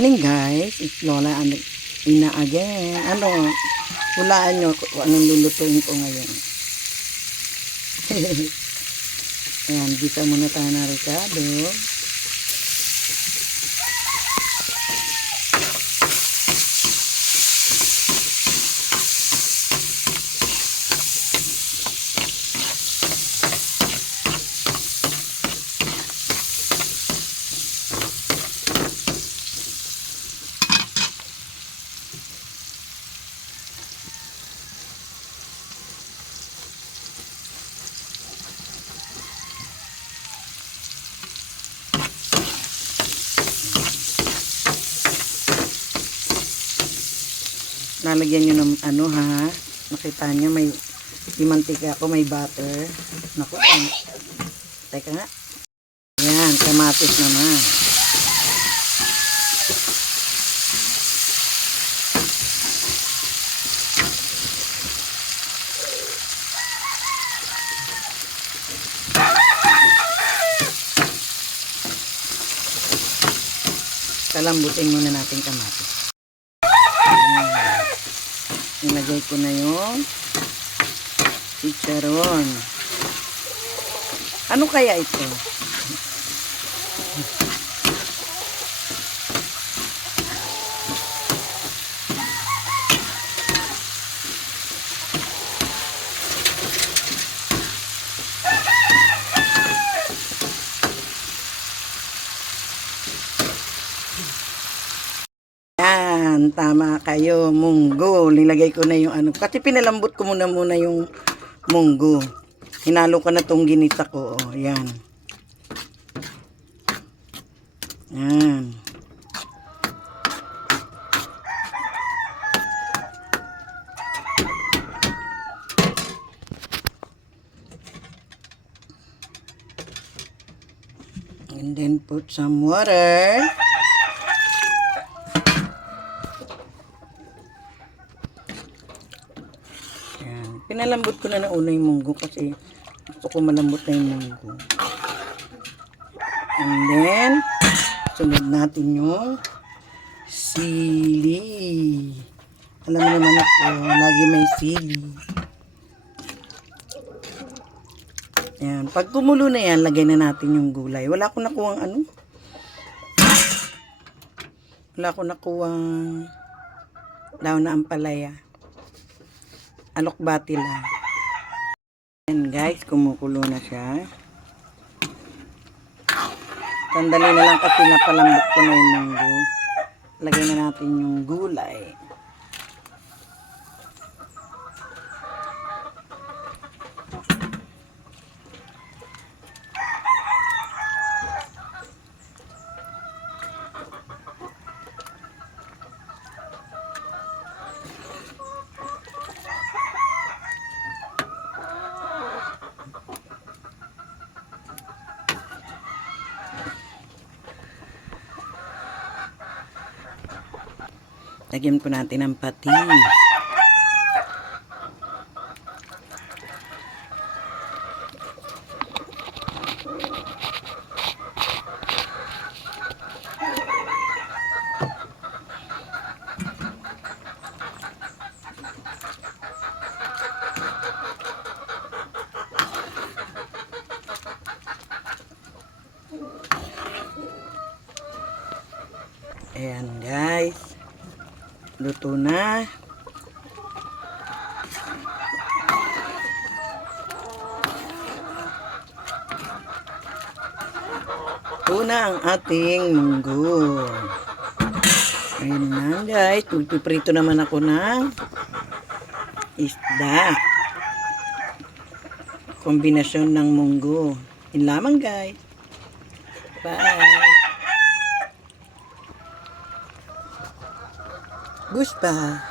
Morning guys, it's Lola and Ina again. Hulaan nyo kung anong lulutuin ko ngayon. Ayan, gisa muna tayo na Ricardo. Lalagyan nyo ng nakita nyo may mantika ako, may butter. Naku, teka nga. Yan, kamatis naman. Kalambutin muna natin kamatis. Nilagay ko na yung chicharon. Ano kaya ito? Yan, tama kayo, munggo. Nilagay ko na yung kasi pinalambot ko muna yung munggo. Hinalo ko na tong ginita ko, oh, yan. Yan. And then put some water. Pinalambot ko na una yung munggo kasi gusto ko malambot na yung munggo. And then, sunod natin yung sili. Alam mo naman ako, lagi may sili. Ayan. Pag kumulo na yan, lagay na natin yung gulay. Wala akong nakuhang Wala akong nakuhang daon na ampalaya. Alokbati lang. Ayan guys, kumukulo na siya. Sandali na lang kasi napalambot ko na yung munggo. Lagay na natin yung gulay. Lagyan po natin ang patis. Ayan guys. Luto na. Ito na ang ating munggo. Ayun na guys. Magpiprito naman ako ng isda. Kombinasyon ng munggo. Yun lamang guys. Bye. Gusto pa.